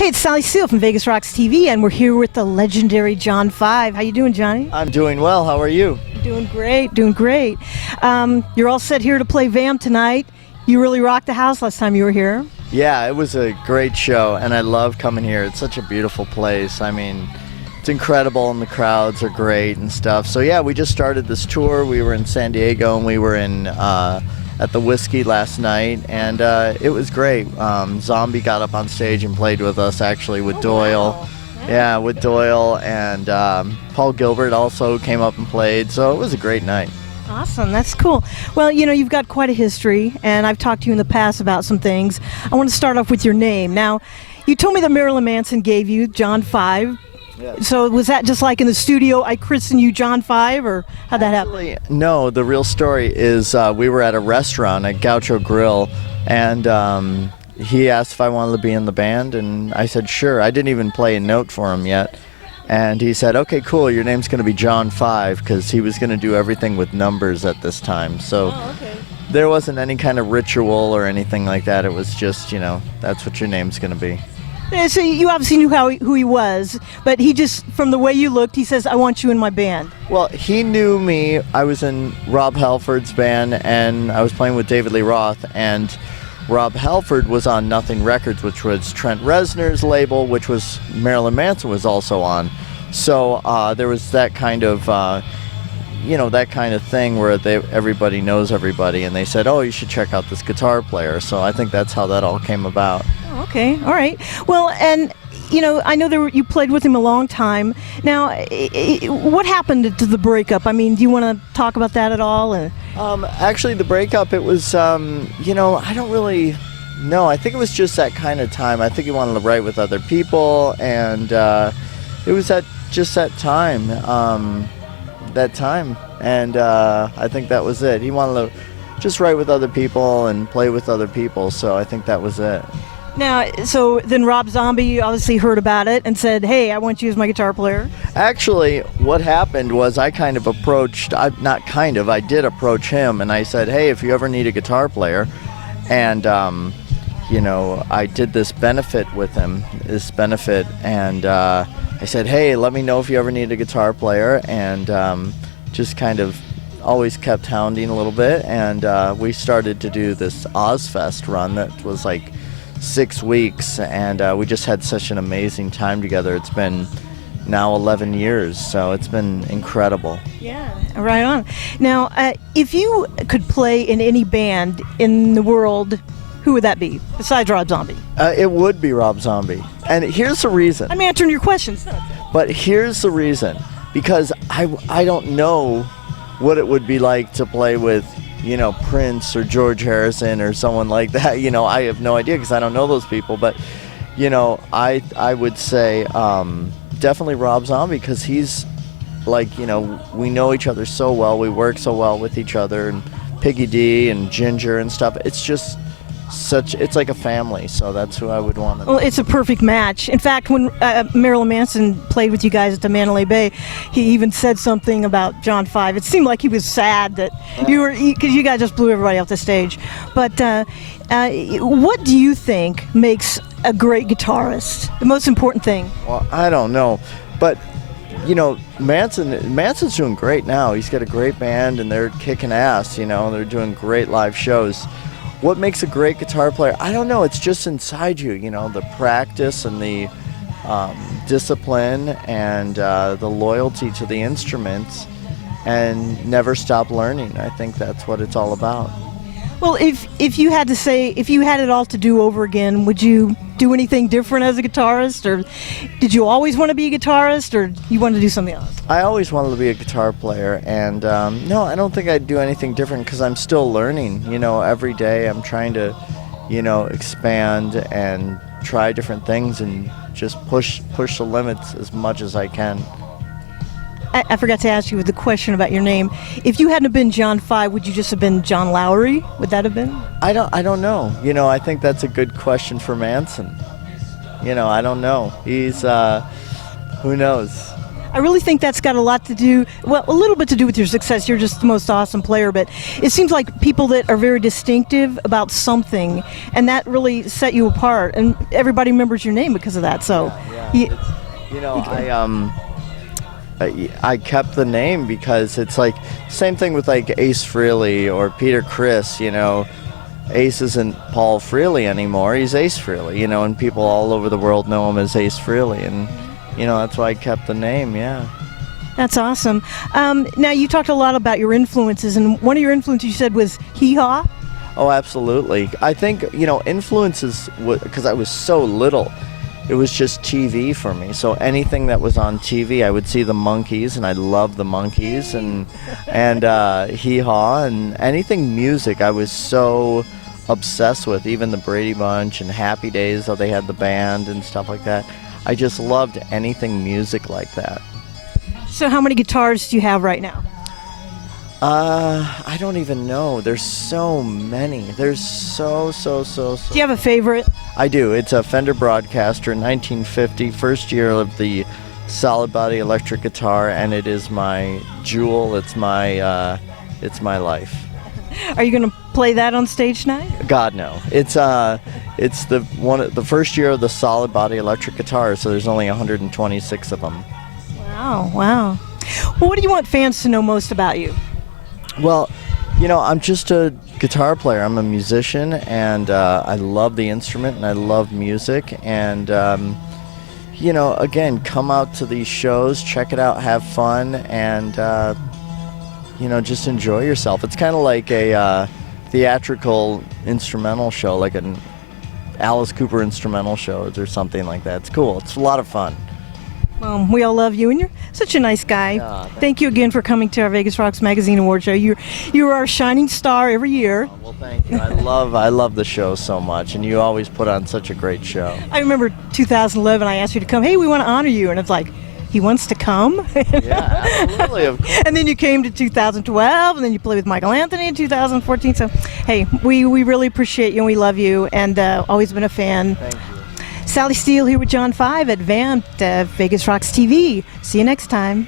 Hey, it's Sally Steele from Vegas Rocks TV, and we're here with the legendary John Five. How you doing, Johnny? I'm doing well. How are you? Doing great, doing great. You're all set here to play Vamp'd tonight. You really rocked the house last time you were here. Yeah, it was a great show, and I love coming here. It's such a beautiful place. I mean, it's incredible, and the crowds are great and stuff. So yeah, we just started this tour. We were in San Diego, and we were in at the Whiskey last night, and it was great. Zombie got up on stage and played with us, actually, with Doyle. Wow. Yeah, with Doyle, and Paul Gilbert also came up and played, so it was a great night. Awesome, that's cool. Well, you know, you've got quite a history, and I've talked to you in the past about some things. I want to start off with your name. Now, you told me that Marilyn Manson gave you John Five. Yes. So was that just like in the studio, I christened you John Five, or how'd that happen? Actually, no, the real story is we were at a restaurant at Gaucho Grill, and he asked if I wanted to be in the band, and I said sure. I didn't even play a note for him yet. And he said, okay, cool, your name's going to be John Five, because he was going to do everything with numbers at this time. So there wasn't any kind of ritual or anything like that. It was just, you know, that's what your name's going to be. Yeah, so you obviously knew who he was, but he just, from the way you looked, he says, I want you in my band. Well, he knew me. I was in Rob Halford's band, and I was playing with David Lee Roth, and Rob Halford was on Nothing Records, which was Trent Reznor's label, which was Marilyn Manson was also on. So there was that kind of, you know, that kind of thing where everybody knows everybody, and they said, oh, you should check out this guitar player. So I think that's how that all came about. Oh, okay, all right. Well, and you know, I know you played with him a long time. Now, what happened to the breakup? I mean, do you want to talk about that at all? Actually, the breakup, it was, you know, I don't really know. I think it was just that kind of time. I think he wanted to write with other people, and it was just that time, and I think that was it. He wanted to just write with other people and play with other people, so I think that was it. Now, so then Rob Zombie obviously heard about it and said, hey, I want you as my guitar player. Actually, what happened was I kind of approached, I did approach him, and I said, hey, if you ever need a guitar player, and you know, I did this benefit with him, and I said, hey, let me know if you ever need a guitar player, and just kind of always kept hounding a little bit, and we started to do this Ozfest run that was like 6 weeks, and we just had such an amazing time together. It's been now 11 years, so it's been incredible. Yeah, right on. Now, if you could play in any band in the world, who would that be, besides Rob Zombie? It would be Rob Zombie. And here's the reason. I'm answering your questions. But here's the reason. Because I don't know what it would be like to play with, you know, Prince or George Harrison or someone like that. You know, I have no idea because I don't know those people. But, you know, I would say definitely Rob Zombie, because he's like, you know, we know each other so well. We work so well with each other, and Piggy D and Ginger and stuff. It's just it's like a family, so that's who I would want to. Well, it's a perfect match. In fact, when Marilyn Manson played with you guys at the Mandalay Bay, he even said something about John Five. It seemed like he was sad that because you guys just blew everybody off the stage. But what do you think makes a great guitarist? The most important thing? Well, I don't know, but you know, Manson's doing great now. He's got a great band, and they're kicking ass. You know, they're doing great live shows. What makes a great guitar player? I don't know. It's just inside you, you know, the practice and the discipline and the loyalty to the instruments, and never stop learning. I think that's what it's all about. Well, if you had to say, if you had it all to do over again, would you do anything different as a guitarist, or did you always want to be a guitarist, or you wanted to do something else? I always wanted to be a guitar player, and no, I don't think I'd do anything different, because I'm still learning. You know, every day I'm trying to, you know, expand and try different things and just push the limits as much as I can. I forgot to ask you the question about your name. If you hadn't have been John Five, would you just have been John Lowry? Would that have been? I don't know. You know, I think that's a good question for Manson. You know, I don't know. He's who knows? I really think that's got a lot to do, well, a little bit to do with your success. You're just the most awesome player, but it seems like people that are very distinctive about something, and that really set you apart, and everybody remembers your name because of that. So, I kept the name because it's like same thing with like Ace Frehley or Peter Criss. Ace isn't Paul Frehley anymore. He's Ace Frehley. And people all over the world know him as Ace Frehley, and that's why I kept the name. Yeah. That's awesome. Now, you talked a lot about your influences, and one of your influences you said was hee-haw. Oh, absolutely. I think, influences, because I was so little, it was just TV for me. So anything that was on TV, I would see the Monkees, and I loved the Monkees, and hee-haw, and anything music I was so obsessed with, even the Brady Bunch and Happy Days, how they had the band and stuff like that. I just loved anything music like that. So how many guitars do you have right now? I don't even know. There's so many. There's so. Do you have a favorite? I do. It's a Fender Broadcaster 1950, first year of the solid body electric guitar, and it is my jewel. It's my life. Are you going to play that on stage tonight? God, no. It's the first year of the solid body electric guitar, so there's only 126 of them. Wow. Well, what do you want fans to know most about you? Well, I'm just a guitar player. I'm a musician, and I love the instrument, and I love music, and again, come out to these shows, check it out, have fun, and just enjoy yourself. It's kind of like a theatrical instrumental show, like an Alice Cooper instrumental shows or something like that. It's cool. It's a lot of fun. Well, we all love you, and you're such a nice guy. Thank you again for coming to our Vegas Rocks Magazine Award Show. You're our shining star every year. Oh, well, thank you. I love the show so much, and you always put on such a great show. I remember 2011, I asked you to come. Hey, we want to honor you, and it's like, he wants to come? Yeah, absolutely, of course. And then you came to 2012, and then you played with Michael Anthony in 2014. So, hey, we really appreciate you, and we love you, and always been a fan. Thank you. Sally Steele here with John 5 at Vamp'd, Vegas Rocks TV. See you next time.